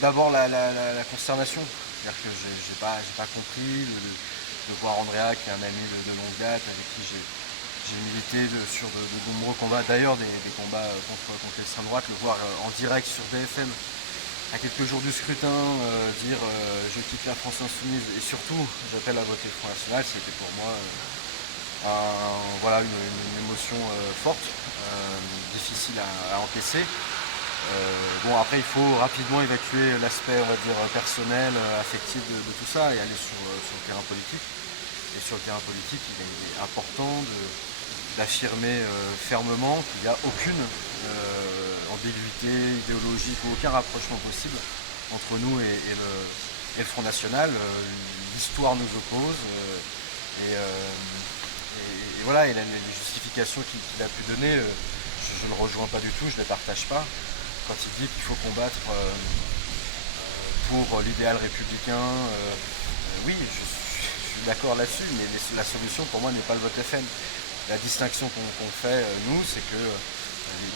D'abord la consternation, c'est-à-dire que j'ai pas compris de voir Andrea, qui est un ami de longue date, avec qui j'ai milité sur de nombreux combats, d'ailleurs des combats contre l'extrême droite, le voir en direct sur BFM à quelques jours du scrutin, dire je quitte la France insoumise et surtout j'appelle à voter Front National, c'était pour moi voilà, une émotion forte, difficile à encaisser. Bon, après, il faut rapidement évacuer l'aspect, on va dire, personnel, affectif de tout ça et aller sur le terrain politique. Et sur le terrain politique, il est important d'affirmer fermement qu'il n'y a aucune ambiguïté idéologique ou aucun rapprochement possible entre nous et le Front National. L'histoire nous oppose et voilà, et les justifications qu'il a pu donner, je ne le rejoins pas du tout, je ne les partage pas. Quand il dit qu'il faut combattre pour l'idéal républicain, oui, je suis d'accord là-dessus, mais la solution pour moi n'est pas le vote FN. La distinction qu'on fait, nous, c'est que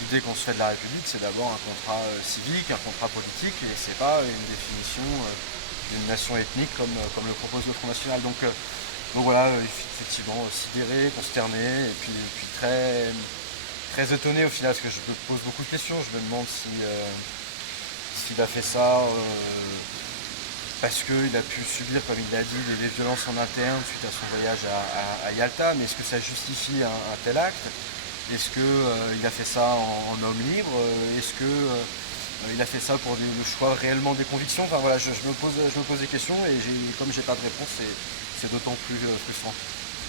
l'idée qu'on se fait de la République, c'est d'abord un contrat civique, un contrat politique, et c'est pas une définition d'une nation ethnique comme le propose le Front National. Donc voilà, effectivement, sidéré, consterné, et puis très étonné au final, parce que je me pose beaucoup de questions. Je me demande s'il a fait ça parce qu'il a pu subir, comme il l'a dit, des violences en interne suite à son voyage à Yalta, mais est-ce que ça justifie un tel acte? Est-ce qu'il a fait ça en homme libre? Est-ce qu'il a fait ça pour le choix réellement des convictions? Enfin voilà, je me pose des questions et comme j'ai pas de réponse, c'est d'autant plus frustrant.